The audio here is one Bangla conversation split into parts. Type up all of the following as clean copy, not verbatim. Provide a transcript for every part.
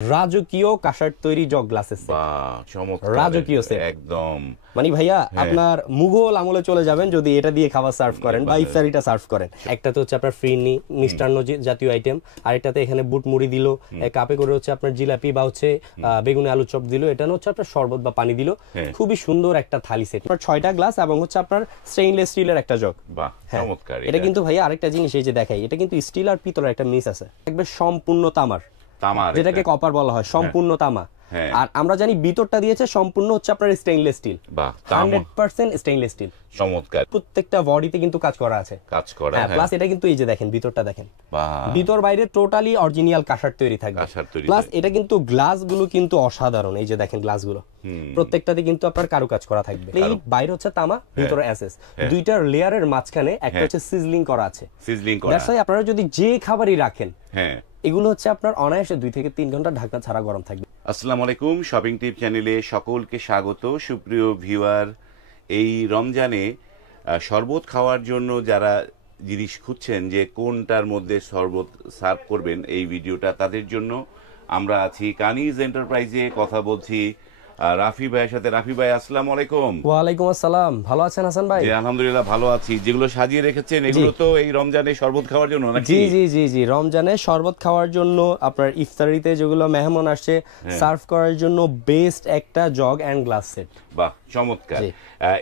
রাজকীয় কাঁসার তৈরি জগ গ্লাসের সেট। বাহ, চমৎকার, রাজকীয় সেট একদম। মানে ভাইয়া আপনার মুঘল আমলে চলে যাবেন যদি এটা দিয়ে খাবার সার্ভ করেন বা ইফতারিটা সার্ভ করেন। একটাতে হচ্ছে আপনার ফিরনি মিষ্টান্ন জাতীয় আইটেম, আরেকটাতে এখানে বুট মুড়ি দিল, কাপে করে হচ্ছে আপনার জিলাপি বা হচ্ছে বেগুনি আলু চপ দিল, এটা হচ্ছে আপনার শরবত বা পানি দিল। খুবই সুন্দর একটা থালি সেট, 6টা গ্লাস এবং হচ্ছে আপনার স্টেইনলেস স্টিলের একটা জগ। বাহ, চমৎকার। এটা কিন্তু ভাইয়া আরেকটা জিনিস এই যে দেখাই, এটা কিন্তু স্টিল আর পিতলের একটা মিক্স আছে, একবার সম্পূর্ণ তামার, যেটাকে কপার বলা হয়, সম্পূর্ণ তামা। আর আমরা জানি ভিতরটা দিয়েছে সম্পূর্ণ হচ্ছে আপনার স্টেইনলেস স্টিল, 100% স্টেইনলেস স্টিল। চমৎকার। প্রত্যেকটা বডিতে কিন্তু কাজ করা আছে, কাজ করা। প্লাস এটা কিন্তু এই যে দেখেন ভিতরটা দেখেন, ভিতর বাইরে টোটালি অরিজিনাল কাঁসার তৈরি থাকবে। প্লাস এটা কিন্তু গ্লাস গুলো কিন্তু অসাধারণ, এই যে দেখেন গ্লাস গুলো প্রত্যেকটাতে কিন্তু আপনার কারুকাজ করা থাকবে। এই বাইরে হচ্ছে তামা, ভিতরে এসএস, দুইটা লেয়ারের মাঝখানে একটা হচ্ছে সিজলিং করা আছে। সিজলিং করা, দ্যাটস ওয়াই আপনারা যদি যে খাবারই রাখেন এগুলো হচ্ছে আপনার অনায়াসে 2 থেকে 3 ঘন্টা ঢাকনা ছাড়া গরম থাকবে। আসসালামু আলাইকুম, শপিং টিপ চ্যানেলে সকলকে স্বাগত। সুপ্রিয় ভিউয়ার, এই রমজানে শরবত খাওয়ার জন্য যারা জিনিস খুঁজছেন যে কোনটার মধ্যে শরবত সার্ভ করবেন এই ভিডিওটা তাদের জন্য। আমরা আছি কানিজ এন্টারপ্রাইজে, কথা বলছি রাফি ভাইয়ের সাথে। রাফি ভাই, আসসালামু আলাইকুম। ওয়ালাইকুম আসসালাম, ভালো আছেন হাসান ভাই? জি আলহামদুলিল্লাহ ভালো আছি। যেগুলো সাজিয়ে রেখেছেন এগুলো তো এই রমজানে শরবত খাওয়ার জন্য নাকি? জি জি জি জি, রমজানে শরবত খাওয়ার জন্য, আপনার ইফতারিতে যেগুলো মেহমান আসছে সার্ভ করার জন্য বেস্ট একটা জগ এন্ড গ্লাস সেট। বাহ, চমৎকার।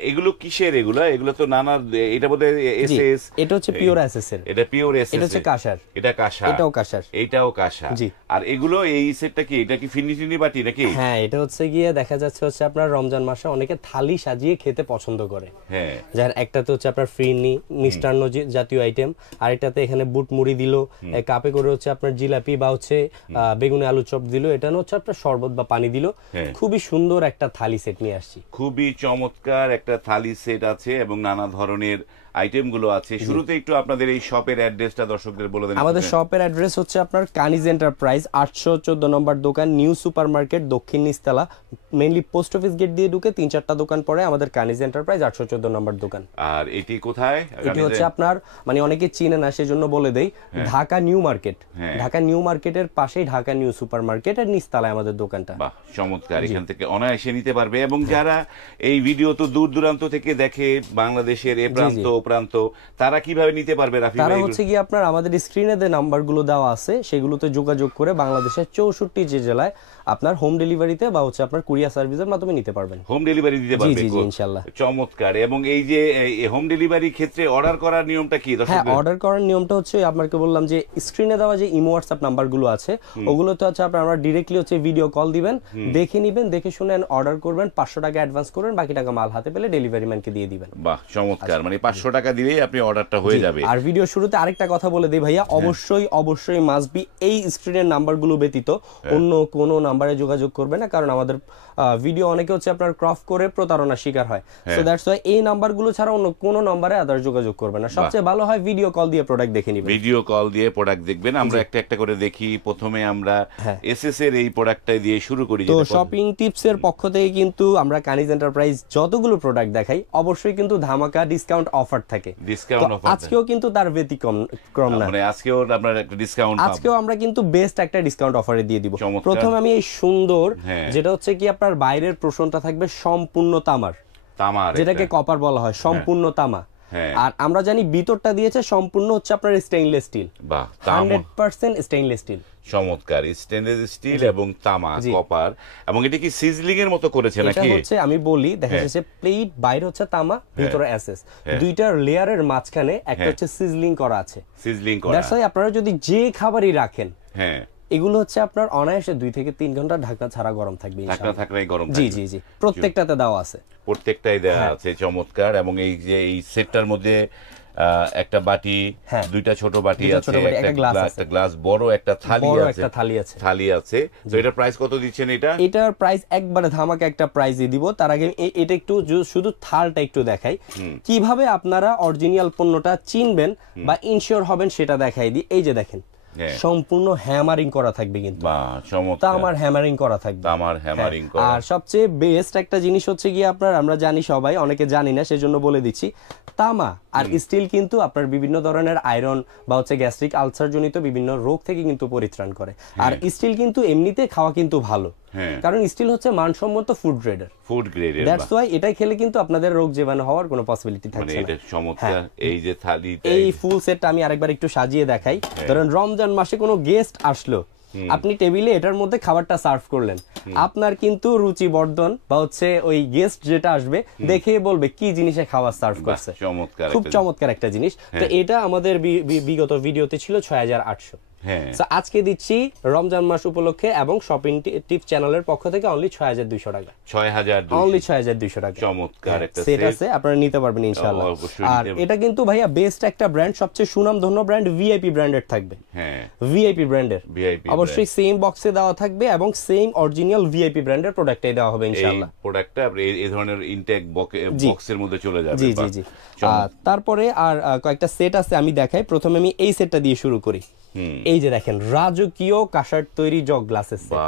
এগুলো কিসের? এগুলো তো নানা, এটা বোধহয় এসএস, এটা হচ্ছে পিওর এসএস এর, এটা পিওর এসএস, এটা হচ্ছে কাঁসার, এটা কাঁসার, এটাও কাঁসার, এটাও কাঁসার। আর এগুলো এই সেটটা কি, এটা কি ফিনিটিনি বাটি নাকি? হ্যাঁ, এটা হচ্ছে গিয়ে দেখা যাচ্ছে হচ্ছে আপনার রমজান মাসে অনেকে থালি সাজিয়ে খেতে পছন্দ করে। হ্যাঁ, যার একটাতে হচ্ছে আপনার ফিরনি মিষ্টান্ন জাতীয় আইটেম, আরেকটাতে এখানে বুট মুড়ি দিল, কাপে করে হচ্ছে আপনার জিলাপি বা হচ্ছে বেগুনি আলু চপ দিল, এটা হচ্ছে আপনার শরবত বা পানি দিল। খুবই সুন্দর একটা থালি সেট নিয়ে আসছি। খুবই চমৎকার একটা থালি সেট আছে এবং নানা ধরনের আইটেম গুলো আছে। শুরুতে একটু আপনাদের এই শপের অ্যাড্রেসটা দর্শকদের বলে দেন। আমাদের শপের অ্যাড্রেস হচ্ছে আপনার কানিজ এন্টারপ্রাইজ, 814 নম্বর দোকান, নিউ সুপার মার্কেট, দক্ষিণ নিচতলা। মেইনলি পোস্ট অফিস গেট দিয়ে ঢুকে 3-4টা দোকান পরে আমাদের কানিজ এন্টারপ্রাইজ 814 নম্বর দোকান। আর এটি কোথায়? এটি হচ্ছে আপনার মানে অনেকে চিনে না সেজন্য বলে দেই, Dhaka new market. Dhaka new মার্কেটের পাশেই ঢাকা নিউ সুপার মার্কেটের নিচতলায় আমাদের দোকানটা। বাহ, চমৎকার। এখান থেকে অনায়াসে নিতে পারবে। এবং যারা এই ভিডিও তো দূর দূরান্ত থেকে দেখে, বাংলাদেশের এ প্রান্ত ও প্রান্ত, তারা কিভাবে নিতে পারবে রাফি ভাই? তারা হচ্ছে কি আপনার আমাদের স্ক্রিনে যে নাম্বারগুলো দেওয়া আছে সেগুলোতে যোগাযোগ করে বাংলাদেশের 64 যে জেলায় আপনার হোম ডেলিভারিতে বা হচ্ছে আপনার কুরিয়ার সার্ভিসের মাধ্যমে নিতে পারবেন। হোম ডেলিভারি দিতে পারবে? জি জি ইনশাআল্লাহ। চমৎকার। এবং এই যে হোম ডেলিভারি ক্ষেত্রে অর্ডার করার নিয়মটা কি? হ্যাঁ, অর্ডার করার নিয়মটা হচ্ছে আপনাকে বললাম যে স্ক্রিনে দেওয়া যে ইমো হোয়াটসঅ্যাপ নাম্বারগুলো আছে ওগুলোতে হচ্ছে আপনারা ডিরেক্টলি হচ্ছে ভিডিও কল দিবেন, দেখে নেবেন, দেখে শুনে অর্ডার করবেন, 500 টাকা অ্যাডভান্স করবেন, বাকি টাকা মাল হাতে পেলে ডেলিভারি ম্যানকে দিয়ে দিবেন। বাহ, চমৎকার। মানে 500 টাকা দিলেই আপনি অর্ডারটা হয়ে যাবে। আর ভিডিও শুরুতে আরেকটা কথা বলে দেই ভাইয়া, অবশ্যই মাস্ট বি এই স্ক্রিনের নাম্বারগুলো ব্যতীত অন্য কোনো নাম্বারে যোগাযোগ করবে না, কারণ আমাদের ভিডিও অনেকে হচ্ছে আপনার ক্রপ করে প্রতারণার শিকার হয়। সো দ্যাটস ওয়াই এই নাম্বারগুলো ছাড়া অন্য কোনো নাম্বারে আদার যোগাযোগ করবে না। সবচেয়ে ভালো হয় ভিডিও কল দিয়ে প্রোডাক্ট দেখে নিবেন। ভিডিও কল দিয়ে প্রোডাক্ট দেখবেন। আমরা একটা একটা করে দেখি। প্রথমে আমরা এসএস এর এই প্রোডাক্টটা দিয়ে শুরু করি। তো শপিং টিপস এর পক্ষ থেকে কিন্তু আমরা কানিজ এন্টারপ্রাইজ যতগুলো প্রোডাক্ট দেখাই অবশ্যই কিন্তু ধামাকা ডিসকাউন্ট অফার থাকে। ডিসকাউন্ট অফার আজকেও কিন্তু তার ব্যতিক্রম না, মানে আজকেও আমরা একটা ডিসকাউন্ট, আজকেও আমরা কিন্তু বেস্ট একটা ডিসকাউন্ট অফারে দিয়ে দিব। প্রথমে আমি এই সুন্দর যেটা হচ্ছে কি আপনার বাইরের পোর্শনটা থাকবে সম্পূর্ণ তামার, যেটাকে কপার বলা হয়, সম্পূর্ণ তামা। আর আমরা জানি ভিতরটা দিয়েছে সম্পূর্ণ হচ্ছে আপনার স্টেইনলেস স্টিল, 100% স্টেইনলেস স্টিল। চমৎকার, স্টেইনলেস স্টিল এবং তামা, কপার। এবং এটা কি সিজলিং এর মতো করেছে নাকি? এটা হচ্ছে আমি বলি, দেখা যাচ্ছে প্লেট বাইরে হচ্ছে তামা, ভিতরে এসএস, দুইটা লেয়ারের মাঝখানে একটা হচ্ছে সিজলিং করা আছে। সিজলিং করা, দ্যাটস ওয়াই আপনারা যদি যে খাবারই রাখেন হ্যাঁ এগুলো হচ্ছে আপনার অনায়াসে 2 থেকে 3 ঘন্টা ঢাকনা ছাড়া গরম থাকবে। ঢাকনা থাকলেই গরম থাকবে। জি জি জি, প্রত্যেকটাতে দেওয়া আছে, প্রত্যেকটাই দেওয়া আছে। চমৎকার। এবং এই যে এই সেটটার মধ্যে একটা বাটি, দুইটা ছোট বাটি আছে, একটা গ্লাস, বড় একটা থালি আছে। তো এটার প্রাইস কত দিচ্ছেন? এটার প্রাইস একবারে ধামাকা একটা প্রাইসই দিব। তার আগে এটা একটু শুধু থালটা একটু দেখাই, কিভাবে আপনারা অরিজিনাল পণ্যটা চিনবেন বা ইনশিওর হবেন সেটা দেখাই দিই। এই যে দেখেন সম্পূর্ণ হ্যামারিং করা থাকবে কিন্তু, তামার হ্যামারিং করা থাকবে। আর সবচেয়ে বেস্ট একটা জিনিস হচ্ছে গিয়ে আপনার, আমরা জানি সবাই, অনেকে জানি না সেজন্য বলে দিচ্ছি, তামা আর স্টিল কিন্তু আপনার বিভিন্ন ধরনের আয়রন বা হচ্ছে গ্যাস্ট্রিক আলসার জনিত বিভিন্ন রোগ থেকে কিন্তু পরিত্রাণ করে। আর স্টিল কিন্তু এমনিতে খাওয়া কিন্তু ভালো, কারণ স্টিল হচ্ছে মানসম্মত ফুড গ্রেডার। দ্যাটস ওয়াই এটাই খেলে কিন্তু আপনাদের রোগ জীবাণু হওয়ার কোনো পসিবিলিটি থাকছে না। এই যে থালি, এই ফুল সেটটা আমি আরেকবার একটু সাজিয়ে দেখাই। ধরেন রমজান মাসে কোনো গেস্ট আসলো, আপনি টেবিলে এটার মধ্যে খাবারটা সার্ভ করলেন, আপনার কিন্তু রুচি বর্ধন বা হচ্ছে ওই গেস্ট যেটা আসবে দেখে বলবে কি জিনিসে খাবার সার্ভ করছে, খুব চমৎকার একটা জিনিস। তো এটা আমাদের বিগত ভিডিওতে ছিল ৬৮০০। আজকে দিচ্ছি রমজান মাস উপলক্ষে এবং শপিং টিপ চ্যানেলের পক্ষ থেকে অনলি ৬২০০ টাকা। অনলি ৬২০০ টাকা। চমৎকার একটা সেট আছে, আপনারা নিতে পারবেন ইনশাআল্লাহ। আর এটা কিন্তু ভাইয়া বেস্ট একটা ব্র্যান্ড, সবচেয়ে সুনামধন্য ব্র্যান্ড, ভিআইপি ব্র্যান্ডের থাকবে। ভিআইপি ব্র্যান্ডের অবশ্যই সেম বক্সে দেওয়া থাকবে এবং সেম অরিজিনাল ভিআইপি ব্র্যান্ডের প্রোডাক্টটাই দেওয়া হবে ইনশাআল্লাহ। প্রোডাক্টটা এই ধরনের ইনটেক বক্সের মধ্যে চলে যাবে। জি জি জি। তারপরে আর কয়েকটা সেট আছে, আমি দেখাই। প্রথমে আমি এই সেটটা দিয়ে শুরু করি। এই যে দেখেন, রাজকীয় কাঁসার তৈরি জগ গ্লাসের সেট,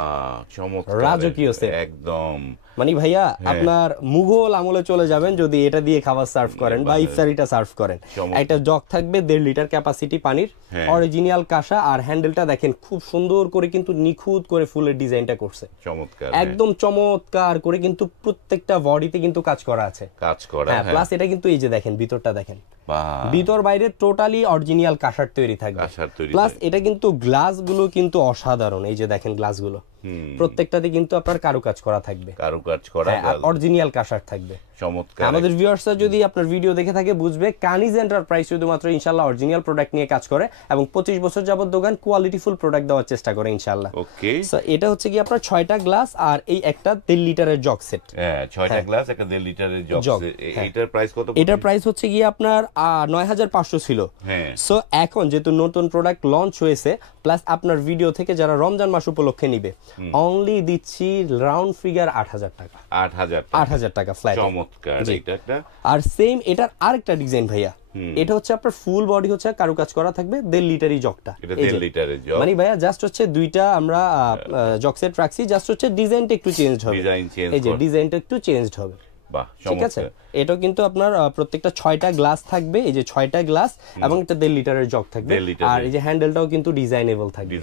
রাজকীয় সেট একদম। মানে ভাইয়া আপনার মুঘল আমলে চলে যাবেন যদি এটা দিয়ে খাবার সার্ভ করেন বা ইফতারিটা সার্ভ করেন। একটা জগ থাকবে 1.5 লিটার ক্যাপাসিটি পানির, অরিজিনাল কাঁসা। আর হ্যান্ডেলটা দেখেন খুব সুন্দর করে কিন্তু নিখুঁত করে ফুলের ডিজাইনটা করছে, একদম চমৎকার করে কিন্তু প্রত্যেকটা বডিতে কিন্তু কাজ করা আছে, প্লাস এটা কিন্তু এই যে দেখেন ভিতরটা দেখেন, ভিতর বাইরে টোটালি অরিজিনাল কাঁসার তৈরি থাকবে। প্লাস এটা কিন্তু গ্লাস গুলো কিন্তু অসাধারণ, এই যে দেখেন গ্লাস গুলো প্রত্যেকটাতে কিন্তু আপনার কারুকাজ করা থাকবে, অরিজিনাল কাঁসার থাকবে। আমাদের ভিউয়ার্সরা যদি আপনার ভিডিও দেখে থাকে বুঝবে কানিজ এন্টারপ্রাইজ শুধুমাত্র ইনশাআল্লাহ অরিজিনাল প্রোডাক্ট নিয়ে কাজ করে এবং 25 বছর যাবত দোকান কোয়ালিটিফুল প্রোডাক্ট দেওয়ার চেষ্টা করে ইনশাআল্লাহ। সো এটা হচ্ছে কি আপনার 6টা গ্লাস আর এই একটা 1.5 লিটারের জগ সেট। 6টা গ্লাস একটা 1.5 লিটারের জগ। এটার প্রাইস কত? এটার প্রাইস হচ্ছে কি আপনার 9500 ছিল। সো এখন যেহেতু নতুন প্রোডাক্ট লঞ্চ হয়েছে, প্লাস আপনার ভিডিও থেকে যারা রমজান মাস উপলক্ষে নিবে, অনলি দিচ্ছি রাউন্ড ফিগার 8000 টাকা। 8000 টাকা ফ্ল্যাট। আর সেম এটার আরেকটা ডিজাইন ভাইয়া, এটা হচ্ছে আপনার ফুল বডি হচ্ছে কারুকাজ করা থাকবে 1.5 লিটারই জগটা। মানে ভাইয়া জাস্ট হচ্ছে দুইটা আমরা জগ সেট রাখছি, জাস্ট হচ্ছে ডিজাইনটা একটু চেঞ্জ হবে, এই যে ডিজাইনটা একটু চেঞ্জড হবে। ঠিক আছে, এটাও কিন্তু আপনার প্রত্যেকটা 6টা গ্লাস থাকবে, এই যে 6টা গ্লাস এবং একটা 1.5 লিটারের জগ থাকবে। আর এই যে হ্যান্ডেলটাও কিন্তু ডিজাইনেবল থাকবে,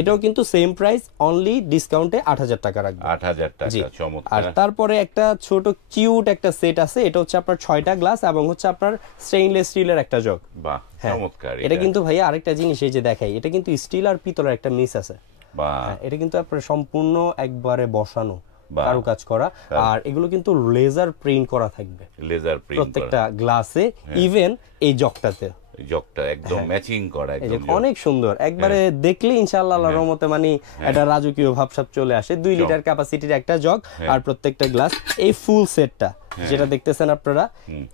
এটাও কিন্তু সেম প্রাইস, অনলি ডিসকাউন্টে 8000 টাকা রাখবে। 8000 টাকা, চমৎকার। আর তারপরে একটা ছোট কিউট একটা সেট আছে, এটা হচ্ছে আপনার 6টা গ্লাস এবং হচ্ছে আপনার স্টেইনলেস স্টিলের একটা জগ। বাহ, চমৎকার। এটা কিন্তু ভাইয়া আরেকটা জিনিস এই যে দেখাই, এটা কিন্তু স্টিল আর পিতলের একটা মিক্স আছে। বাহ, এটা কিন্তু আপনার সম্পূর্ণ একবারে বসানো কারুকাজ করা, আর এগুলো কিন্তু লেজার প্রিন্ট করা থাকবে প্রত্যেকটা গ্লাসে, ইভেন এই জগটাতে। জগটা একদম ম্যাচিং করা, একদম অনেক সুন্দর, একবারে দেখলে ইনশাআল্লাহ আল্লাহর রহমতে মানে এটা রাজকীয় ভাবসাব চলে আসে। 2 লিটার ক্যাপাসিটির একটা জগ আর প্রত্যেকটা গ্লাস। এই ফুল সেটটা যেটা দেখতেছেন আপনারা,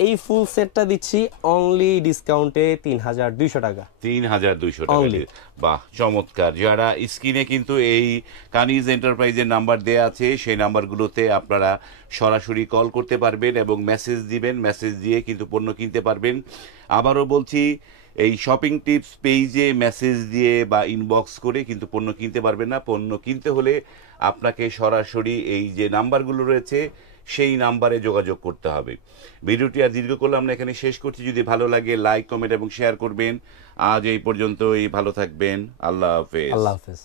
এই ফুল সেটটা দিচ্ছি অনলি ডিসকাউন্টে 3200 টাকা। 3200 টাকা। বাহ, চমৎকার। যারা স্ক্রিনে কিন্তু এই কানিজ এন্টারপ্রাইজের নাম্বার দেয়া আছে, সেই নাম্বারগুলোতে আপনারা সরাসরি কল করতে পারবেন এবং মেসেজ দিবেন, মেসেজ দিয়ে কিন্তু পণ্য কিনতে পারবেন। আবারও বলছি, এই শপিং টিপস পেজে মেসেজ দিয়ে বা ইনবক্স করে কিন্তু পণ্য কিনতে পারবেন না। পণ্য কিনতে হলে আপনাকে সরাসরি এই যে নাম্বারগুলো রয়েছে সেই নাম্বারে যোগাযোগ করতে হবে। ভিডিওটি আর দীর্ঘ করলাম না, এখানে শেষ করছি। যদি ভালো লাগে লাইক, কমেন্ট এবং শেয়ার করবেন। আজ এই পর্যন্তই, ভালো থাকবেন। আল্লাহ হাফেজ।